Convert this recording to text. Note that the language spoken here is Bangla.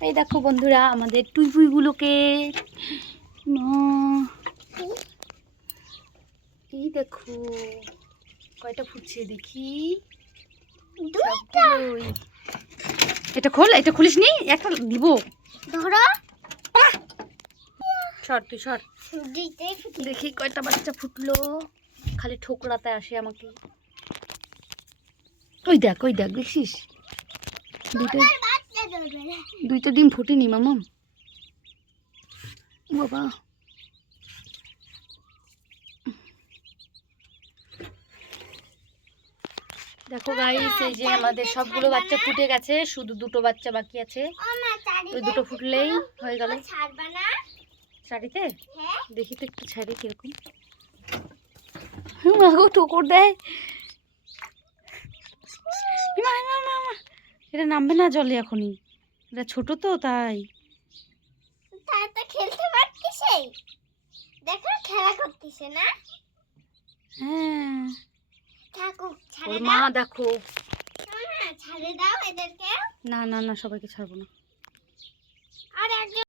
এই দেখো বন্ধুরা আমাদের টুইপুইগুলোকে এই দেখো কয়টা ফুটছে দেখি। এটা খোল এটা খুলিস নি একটা দিব। ধরো। সর তুই সর। দেখি কয়টা বাচ্চা ফুটলো। খালি ঠোকরাতে আসে আমাকে। ওই দেখ ওই দেখ দেখছিস দুটো দুইটা ডিম ফুটেনি মামাম বাবা। দেখো গাইস এই যে আমাদের সবগুলো বাচ্চা ফুটে গেছে শুধু দুটো বাচ্চা বাকি আছে। ওই দুটো ফুটলেই হয়ে গেল। শাড়িতে? হ্যাঁ। দেখি তো একটু ছাড়ি কীরকম। মাগো টোকর দেয়। এটা নামবে না জলে এখনই। এটা ছোট তো তাই। তাই তো খেলতে পারতিছে দেখো খেলা করতেছে না? হ্যাঁ। থাকুক ছাড়ে দাও মা দেখো। হ্যাঁ, ছাড়ে দাও এদেরকে। না না না সবাইকে ছাড়বো না। আর একজন